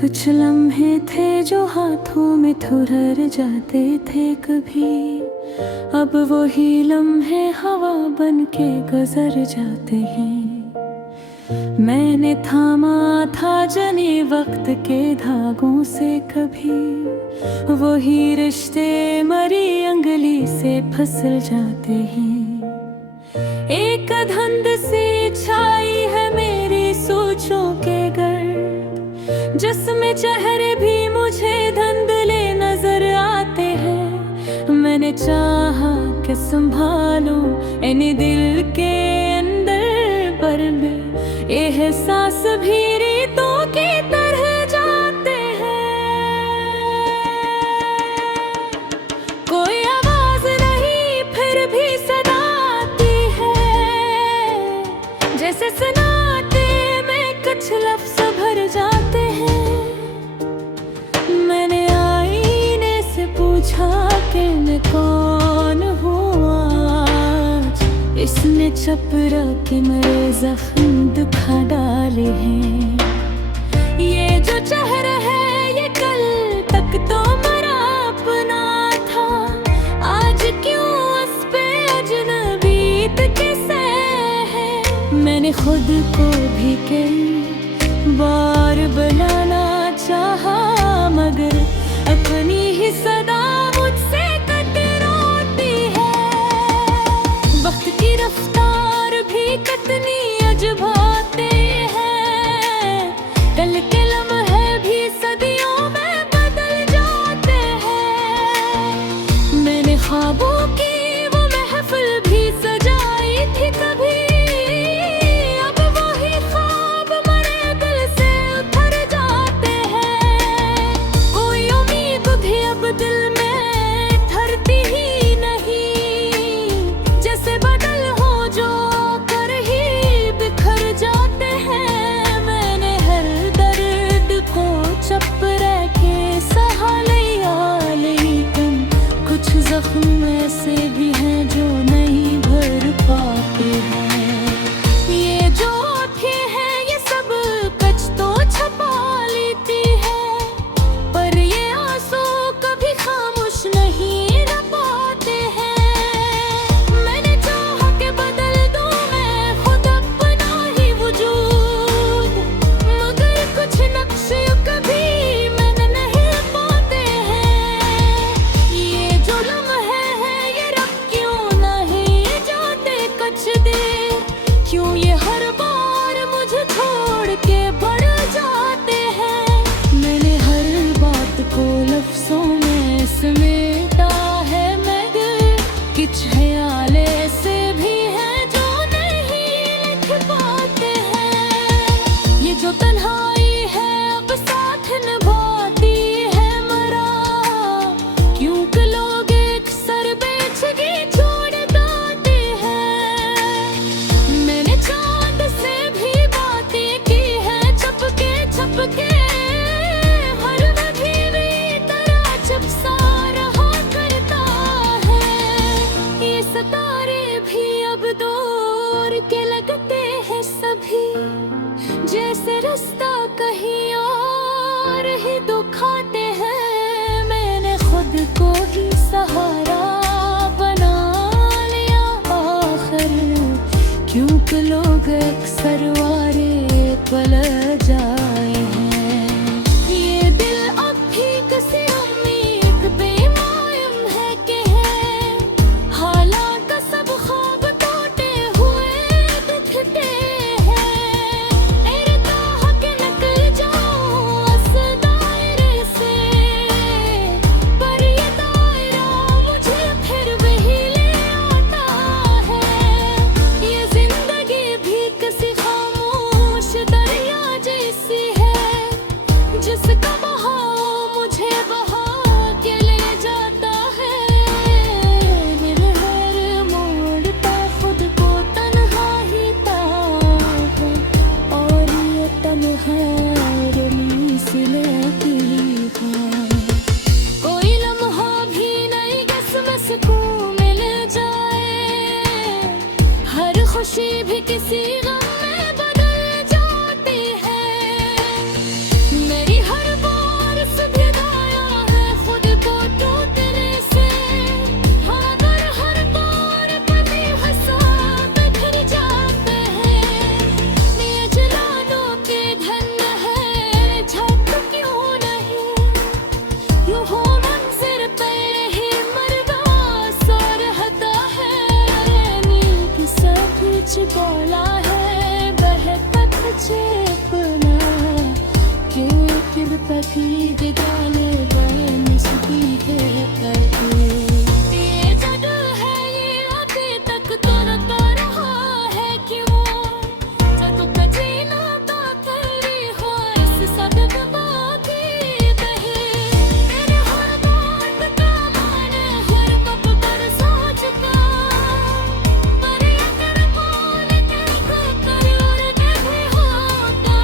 कुछ लम्हे थे जो हाथों में ठुरर जाते थे कभी, अब वही लम्हे हवा बन के गुजर जाते हैं। मैंने थामा था जने वक्त के धागों से कभी, वही रिश्ते मरी अंगली से फिसल जाते हैं। एक धुंध सी छाई है मेरी सोचों के घर, जिसमें चेहरे भी मुझे धुंधले नजर आते हैं। मैंने चाहा कि संभालूं इन दिल के अंदर, पर में एहसास भी रीतों की तरह जाते हैं। कोई आवाज नहीं फिर भी सदा आती है, जैसे सनाटे में कुछ लफ्ज भर जाते हैं। मैंने आईने से पूछा कि मैं कौन हूँ आज, इसने चपरा के मेरे जख्म दुखा डाले हैं। ये जो चेहरा है ये कल तक तो मेरा अपना था, आज क्यों उस पे अजनबी किसे है। मैंने खुद को भी कई बार बनाना चाहा, मगर अपनी ही सदा मुझसे कतराती है। वक्त की रफ्तार भी कितनी अजबाते हैं, कल के लम्हे भी सदियों में बदल जाते हैं। मैंने ख्वाबों की वो महफिल भी सजाई थी कभी, अब वही ख्वाब मरे दिल से उतर जाते हैं। कोई उम्मीद भी अब दिल में ठहरती ही नहीं, जैसे बदल हो जो कर ही बिखर जाते हैं। मैंने हर दर्द को चुप रह के सहा लिया, लेकिन कुछ जख्म ऐसे भी हैं जो नहीं भर पाते हैं। ये जो आँखें हैं ये सब कच तो छपा लेती है, पर ये आंसू कभी खामोश नहीं रह पाते हैं। मैंने चाहा कि बदल दूं मैं खुद अपना ही वजूद, मगर कुछ नक्श कभी मैंने नहीं पाते हैं। ये जो लम्हे हैं ये रब क्यों नहीं जाते कुछ देर, क्यों ये हर बार मुझे छोड़ के बढ़ जाते हैं। मैंने हर बात को लफ्जों में समेटा है, मगर कुछ ख्याल ऐसे भी हैं जो नहीं लिख पाते हैं। ये जो तन्हाई है अब साथ निभाती है मरा, क्यों कि लोग एक सर बेचगी छोड़ जाते हैं। मैंने चांद से भी बातें की है छपके छपके, हर नदी भी तरह चुप सा रहा करता है। ये सितारे भी अब दूर के लगते हैं सभी, जैसे रास्ता कहीं और ही दिखाते हैं। मैंने खुद को ही सहारा बना लिया आखिर, क्योंकि लोग अक्सर वारे पल जाए हैं। ये दिल अब भी किसी उम्मीद पे कायम है कि है, हालांकि सब ख्वाब टूटे हुए दिखते हैं। इरताह के निकल जाऊं उस दायरे से, पर ये दायरा मुझे फिर वही ले आता है। ये जिंदगी भी किसी खामोश दरिया जैसी है, जिसका बहाव मुझे बहा के ले जाता है। मेरे हर मोड़ पे खुद को तन्हा ही पाऊं, और ये तन्हाई सी लेती है। कोई लम्हा भी नहीं जिसमें सुकून मिल जाए, हर खुशी भी किसी गम में बदल जाती है। मेरी हर ताकीद डाले बन सकी है करके। ये जग है ये अभी तक तुरता रहा है क्यों, जब तक जीना तो तेरी हो इस सदमे बाकी बहे। तेरे हर बात का मान हर वक्त पर सोच का, पर ये तेरे कौन तेरे को करे और नहीं होता।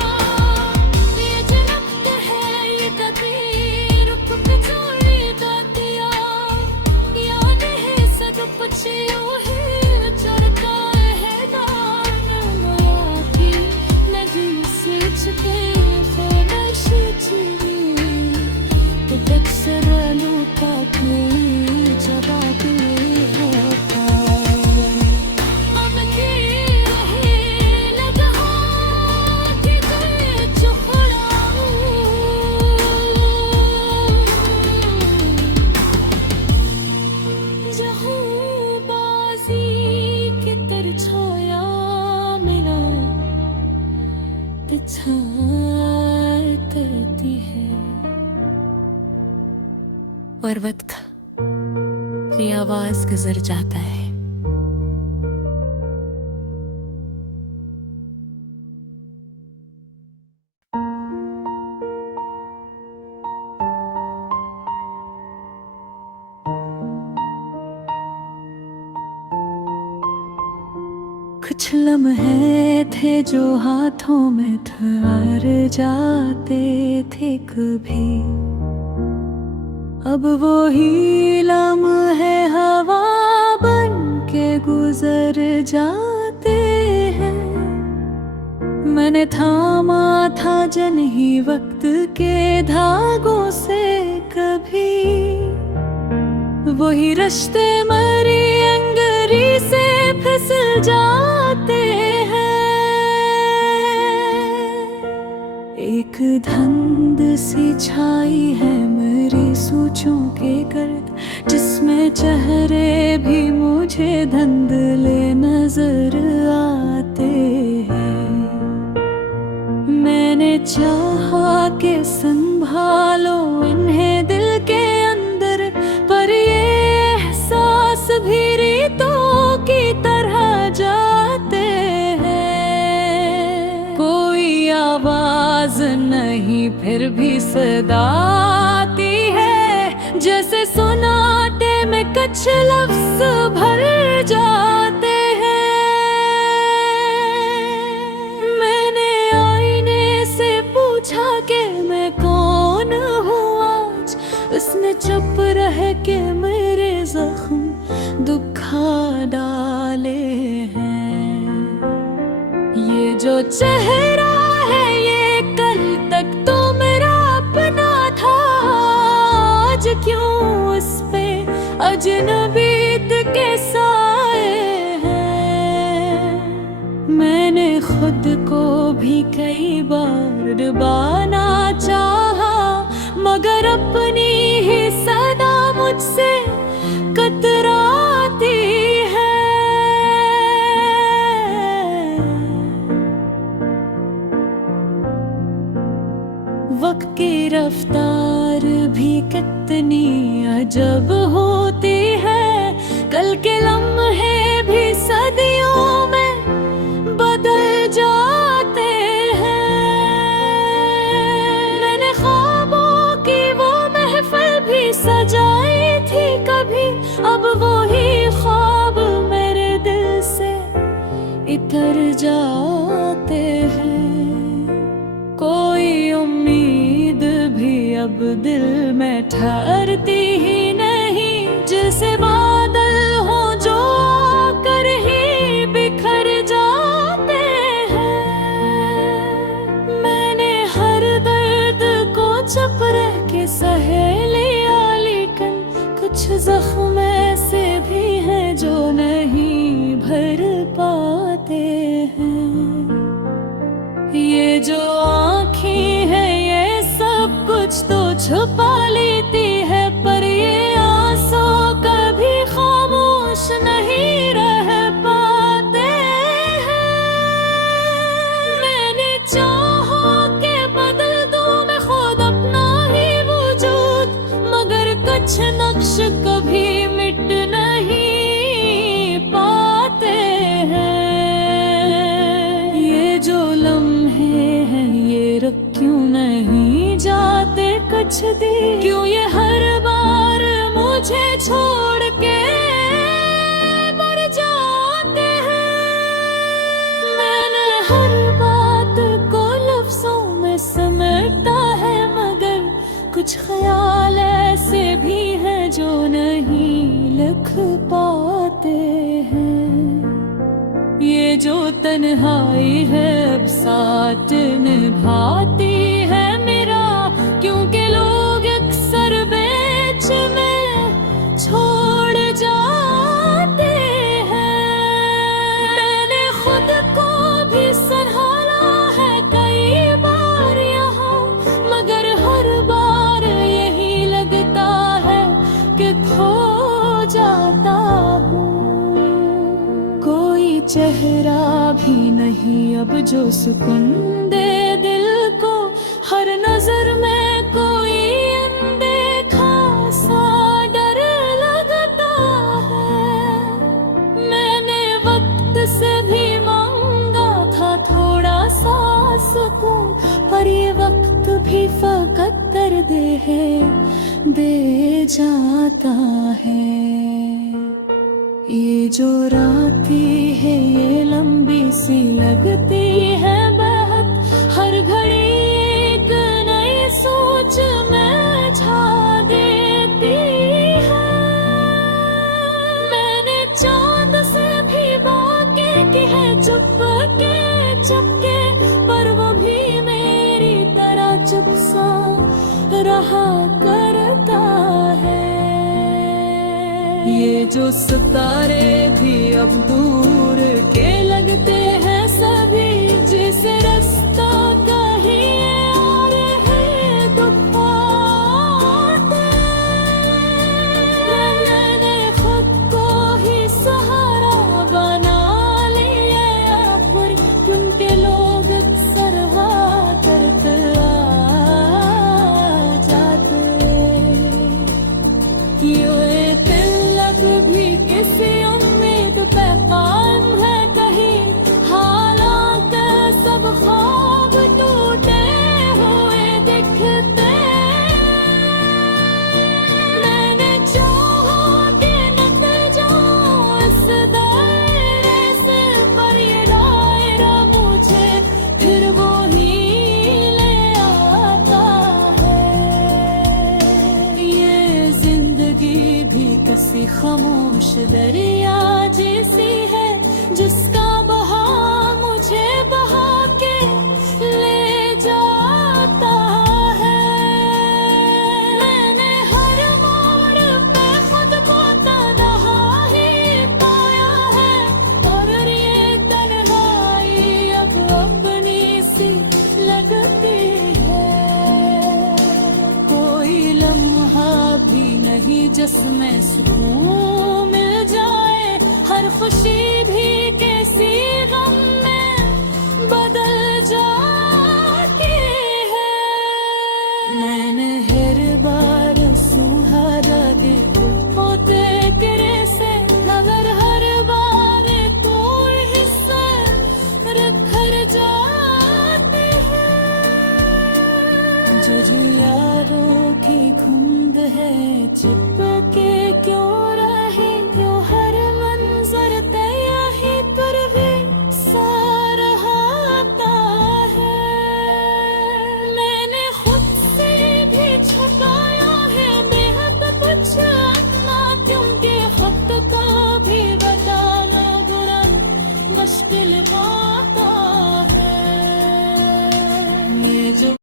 ये झलकते है ये तकदीर रुक पे जोड़ी दातिया, या नहीं सद कुछ यूं ही चढ़ता है दान माया की नदी से छुपे खामोश चिड़ी। तो अक्सर लूटा के जवाब होता। अब की रही लगा कि तुझे चुपड़ाऊं, जहाँ बाजी की तरछाया मिला पिछाड़ करती है। और वक्त की आवाज गुजर जाता है। कुछ लम्हे थे जो हाथों में ठहर जाते थे कभी, अब वो ही लम्हे हवा बन के गुजर जाते हैं। मैंने थामा था जन ही वक्त के धागों से कभी, वही रिश्ते मरी अंगरी से फिसल जाते हैं। एक धुंध सी छाई है मेरी सोचों के गर्द, जिसमें चेहरे भी मुझे धुंधले नजर आते हैं। मैंने चाहा कि संभालो इन्हें दिल के अंदर, पर ये एहसास भी रीतों की तरह जाते हैं। कोई आवाज नहीं फिर भी सदा आती है, जैसे सुनाटे में कुछ लफ्ज भर जाते हैं। मैंने आईने से पूछा कि मैं कौन हूँ आज, उसने चुप रह के मेरे जख्म दुखा डाले हैं। ये जो चेहरा है ये कल तक तो मेरा अपना था, आज क्यों उस पे अजनबीत के साए हैं। मैंने खुद को भी कई बार डुबाना चाहा, मगर अपनी ही सदा मुझसे कतराती है। वक्त की रफ्तार भी कितनी अजब होती है, कल के लम्हे भी सदियों में बदल जाते हैं। मैंने ख्वाबों की वो महफिल भी सजाई थी कभी, अब वो ही ख्वाब मेरे दिल से इतर जाते हैं। कोई उम्मीद भी अब दिल में ठहरती ही नहीं, जैसे बादल हो जो आकर ही बिखर जाते हैं। मैंने हर दर्द को चुप रह के सहे लिया, लेकिन कुछ जख्म ऐसे भी हैं जो नहीं भर पाते हैं। ये जो आँखें हैं ये सब कुछ तो छुपा लेती है, पर ये आंसू कभी जाते हैं। ये जो तन्हाई है अब साथ निभाती है मेरा, क्योंकि लोग अक्सर बीच में छोड़ जाते हैं। मैंने खुद को भी संभाला है कई बार यहाँ, मगर हर बार यही लगता है कि खो जाता हूँ। कोई चेहरा भी नहीं अब जो सुकून दे दिल को, हर नजर में कोई अनदेखा सा डर लगता है। मैंने वक्त से भी मांगा था थोड़ा सा सुकून, पर ये वक्त भी फकत दर्द है दे जाता है। ये जो रातें है ये लंबी सी लगती है बहुत, हर घड़ी एक नई सोच में छा देती है। मैंने चांद से भी बातें की है चुपके चुपके, पर वो भी मेरी तरह चुप सा रहा करता है। ये जो सितारे भी अब दूर के लगते हैं सभी, जिसे रास्ता कहीं और है दुखाते। मैंने खुद को ही सहारा बना लिया फिर, क्योंकि लोग अक्सर करते आ जाते। ये तिलक भी किसी उम्मीद पे कायम है कहीं, हालांकि सब ख्वाब टूटे हुए दिखते। मैंने चाहा कि निकल जाऊं इस दायरे से, पर ये दायरा मुझे फिर वो ही ले आता है। ये जिंदगी भी किसी खामोश दरिया जैसी है, जिसका बहाव मुझे बहा के ले जाता है। मैंने हर मोड़ पे खुद को तन्हा ही पाया है, और ये तन्हाई अब अपनी सी लगती है। कोई लम्हा भी नहीं जिसमें सुकून मिल जाए, हर खुशी भी किसी गम में बदल जाती है। मैंने हर बार सुहारा दिल होते तेरे से, मगर हर बार कोई हिस्सा रखकर जाते हैं। जो यारों की घुंड है चिपके क्यों रहे, क्यों हर मंजर तया ही पर भी सराहता है। मैंने खुद से भी छुपाया है बेहद कुछ अपना, क्योंकि खुद को भी बताना बुरा मुश्किल